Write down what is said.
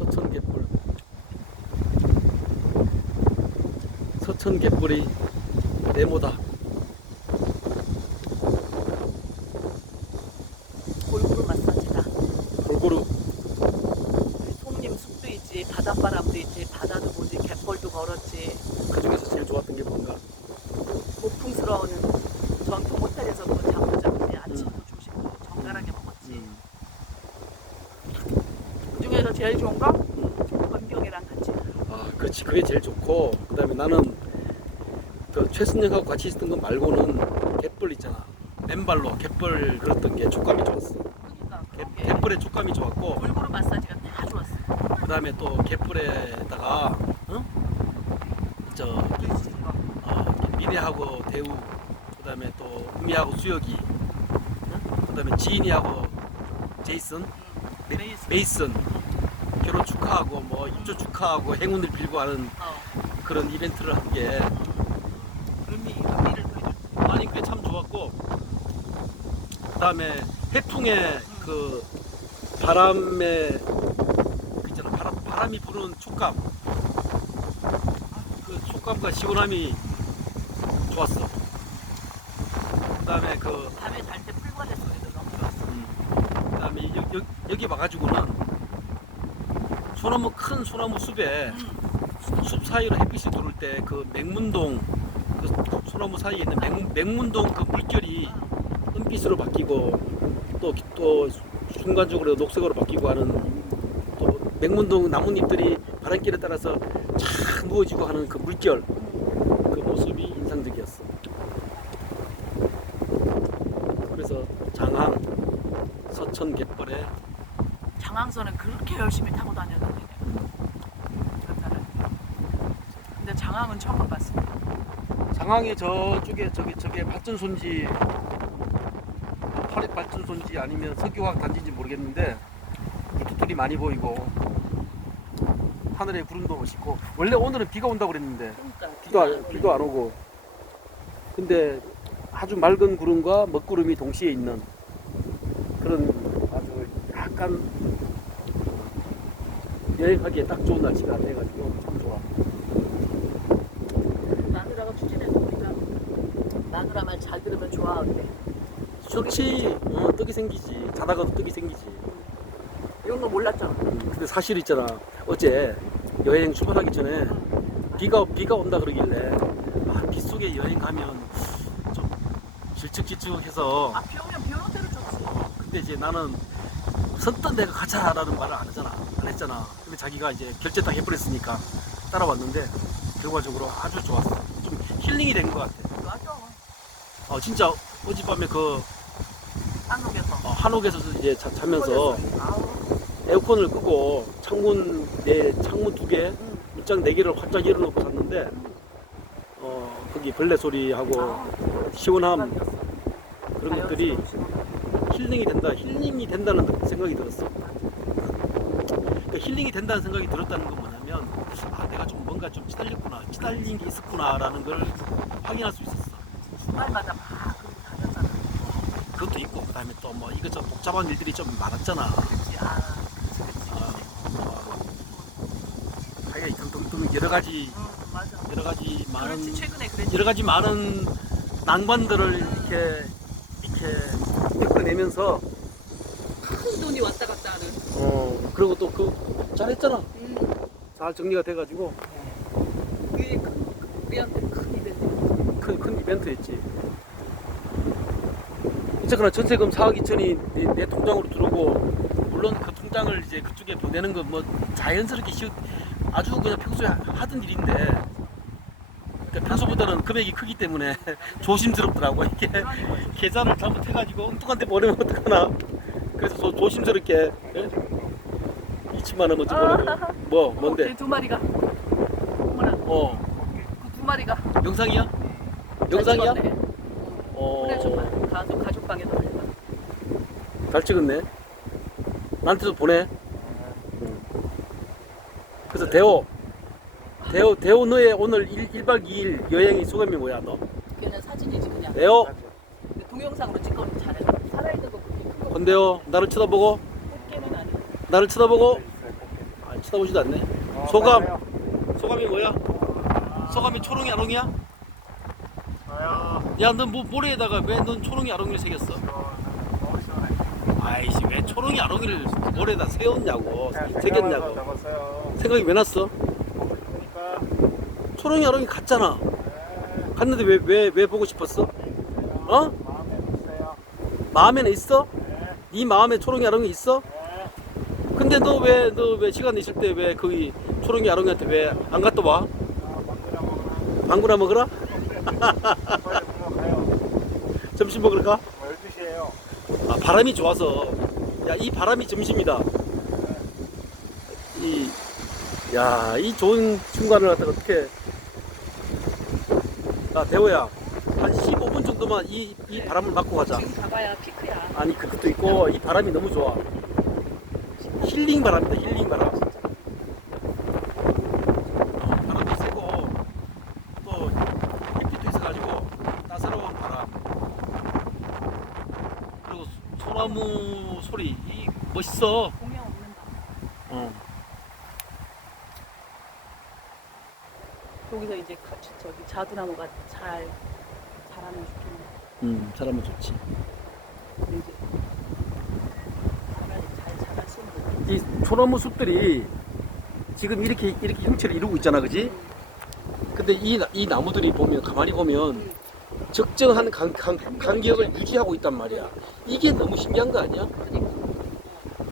서천 갯벌 서천 갯벌이 네모다 골고루 마사지다. 골고루 송림 숲도 있지, 바닷바람도 있지, 바다도 보지, 갯벌도 걸었지. 그 중에서 제일 좋았던 게 뭔가 고풍스러운 전통 호텔에서도 잠도 잤지, 아침도 조식도 정갈하게 먹었지. 음. 그 중에서 제일 좋은 거? 건경이랑 같이. 아 그렇지 그게 제일 좋고 그 다음에 나는 그 최순영하고 같이 있었던 거 말고는 갯벌 있잖아 맨발로 갯벌 그랬던 게 촉감이 좋았어 그러니까 갯, 그게 갯벌의 촉감이 좋았고 골고루 마사지가 다 좋았어. 그 다음에 또 갯벌에다가 어? 저 거. 어, 미래하고 대우 그 다음에 또 우미하고 수혁이 그 다음에 지인이하고 제이슨 메- 메이슨. 메이슨 결혼 축하하고 뭐 입주 축하하고 행운을 빌고 하는 어. 그런 이벤트를 한 게 의미, 의미를 아니 그게 참 좋았고 그 다음에 해풍에 그 바람에 그 있잖아 바람, 바람이 부는 촉감 그 촉감과 시원함이 좋았어 그 다음에 그 밤에 잘 때 풀벌레 소리도 너무 좋았어. 음, 그다음에 여, 여, 여기 와가지고는 소나무 큰 소나무 숲에 숲 사이로 햇빛이 들어올 때 그 맹문동 그 소나무 사이에 있는 맹, 맹문동 그 물결이 은빛으로 바뀌고 또, 또 순간적으로 녹색으로 바뀌고 하는 또 맹문동 나뭇잎들이 바람길에 따라서 착 누워지고 하는 그 물결 그 모습이 인상적이었어. 그래서 장항 서천 갯벌에 장항선은 그렇게 열심히 타고 다녔는데. 그렇다는. 근데 장항은 처음 봤어. 장항이 저쪽에 저기 저게 발전소인지 화력 발전소인지 아니면 석유화학 단지인지 모르겠는데 이뚝들이 많이 보이고 하늘에 구름도 멋있고 원래 오늘은 비가 온다고 그랬는데 그러니까 비도 안, 비도 안 오고 근데 아주 맑은 구름과 먹구름이 동시에 있는 그런 약간 여행하기에 딱 좋은 날씨가 돼가지고 참 좋아. 마누라가 추진해서 우리가 마누라 말 잘 들으면 좋아한대. 좋지. 어, 떡이 생기지. 자다가도 떡이 생기지. 이런 거 몰랐잖아. 근데 사실 있잖아. 어제 여행 출발하기 전에 비가 비가 온다 그러길래 아, 비 속에 여행 가면 좀 질척질척해서 아, 비 오면 비 오는 대로 좋지. 근데 이제 나는 선뜻 내가 가자라는 말을 안 하잖아. 안 했잖아. 근데 자기가 이제 결제 딱 해버렸으니까 따라왔는데 결과적으로 아주 좋았어. 좀 힐링이 된 것 같아. 맞아. 어, 진짜 어젯밤에 그 한옥에서. 어, 한옥에서 이제 자, 자면서. 에어컨을 끄고 창문 네 창문 두 개, 응. 문짝 네 개를 활짝 열어놓고 잤는데 어 거기 벌레 소리하고 시원함. 그런 것들이. 힐링이 된다, 힐링이 된다는 생각이 들었어. 그러니까 힐링이 된다는 생각이 들었다는 건 뭐냐면 아 내가 좀 뭔가 좀 시달렸구나, 시달린 게 있었구나라는 걸 확인할 수 있었어. 주말마다 막 다녔잖아. 그것도 있고 그다음에 또 뭐 이것저것 복잡한 일들이 좀 많았잖아. 아, 하여 등등등 여러 가지 응, 맞아. 여러 가지 많은 그렇지, 최근에 그랬지. 여러 가지 많은 난관들을 이렇게 이렇게 겪어내면서 큰 돈이 왔다 갔다 하는. 어 그리고 또 그 잘했잖아 음, 잘 정리가 돼가지고 그게 큰, 우리한테 큰 이벤트. 큰 큰 이벤트였지. 어쨌거나 전세금 4억 2천이 내, 내 통장으로 들어오고 물론 그 통장을 이제 그쪽에 보내는 건 뭐 자연스럽게 쉬 아주 그냥 평소에 하- 하던 일인데 그러니까 평소보다는 금액이 크기 때문에 조심스럽더라고 이게 계산을 잘못해가지고 엉뚱한 데 보내면 어떡하나 그래서 조, 조심스럽게 예? 2천만 원 먼저 보내고 뭐 뭔데 두 마리가. 어머나, 어 그두 마리가. 영상이야? 잘 영상이야? 찍었네. 어 보내줘봐. 가족, 가족 방에서 해봐. 잘 찍었네. 나한테도 보내. 그래서 대호, 대호, 대호 너의 오늘 1, 1박 2일 여행이 소감이 뭐야 너? 그냥 사진이지, 그냥. 대호, 동영상으로 찍거는 잘해. 살아있는 거 그렇게 큰 거 건대호 나를 쳐다보고 꽃게는 아니고. 나를 쳐다보고. 아이 쳐다보지도 않네. 어, 소감. 소감이 뭐야? 소감이 초롱이 아롱이야? 저요. 야, 넌 뭐, 모래에다가 왜 넌 초롱이 아롱이를 새겼어? 시원해. 아이씨, 왜 초롱이 아롱이를 모래에다 세웠냐고, 생각나서 새겼냐고. 생각이 왜 났어? 초롱이 아롱이 갔잖아. 네. 갔는데 왜, 왜, 왜 보고 싶었어? 어? 마음에는 있어? 네. 네 마음에 초롱이 아롱이 있어? 네. 근데 너 왜, 너 왜 시간 있을 때 왜 거기 초롱이 아롱이한테 왜 안 갔다 와? 방구나 먹으라? 점심 가? 12시에요. 아, 바람이 좋아서. 야, 이 바람이 점심이다. 이, 야, 이 좋은 순간을 갖다가 어떻게. 야, 대호야. 한 15분 정도만 이, 이 바람을 맞고 가자. 지금 가봐야 피크야. 아니, 그것도 있고, 이 바람이 너무 좋아. 힐링 바람이다, 힐링 바람. 어, 바람도 세고, 또 햇빛도 있어가지고, 따사로운 바람. 그리고 소나무 소리, 이 멋있어. 공명 없는 방. 어. 여기서 이제 같이 저기 자두나무가 잘 자라면 좋겠네. 음, 잘하면 좋지. 이제 자랄 잘 자랄 수 있는. 이 소나무 숲들이 지금 이렇게 이렇게 형체를 이루고 있잖아, 그지? 근데 이, 나- 이 나무들이 보면 가만히 보면 적정한 간, 간, 간격을 유지하고 있단 말이야. 이게 너무 신기한 거 아니야? 그러니까